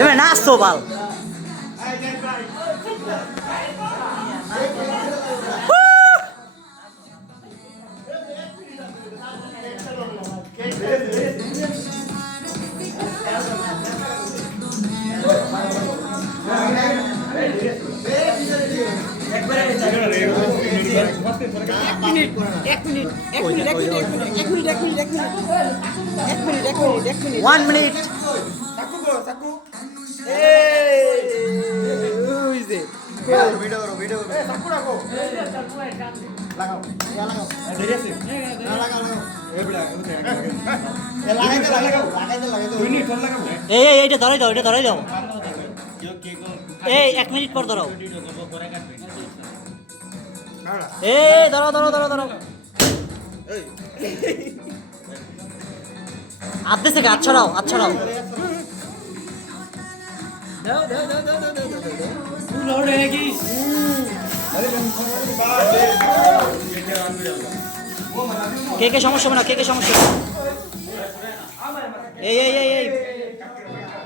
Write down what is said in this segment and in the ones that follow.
এবার নাচ তো বাল One minute. এইটা ধরাই দাও, এটা ধরাই দাও। এই 1 মিনিট পর ধরাও। এই ধরাও ধরাও ধরাও ধরাও। আধে থেকে হাত ছড়াও, হাত ছড়াও। কে কে সমস্যা হবে না, কে কে সমস্যা হবে? এই এই এই এই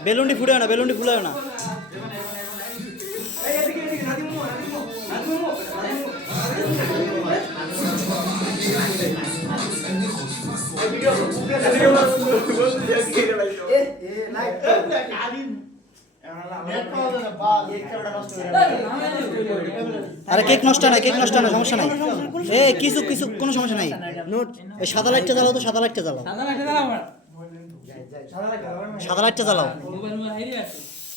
বেলুনটি ফুটাও না, বেলুনটি ফুটাও না। আরে কেক নষ্ট না, কেক নষ্ট না, সমস্যা নাই। এ কিছু কিছু কোনো সমস্যা নাই। নোট এই সাদা লাইটটা জ্বালাও তো, সাদা লাইটটা জ্বালাও, সাদা লাইটটা জ্বালাও।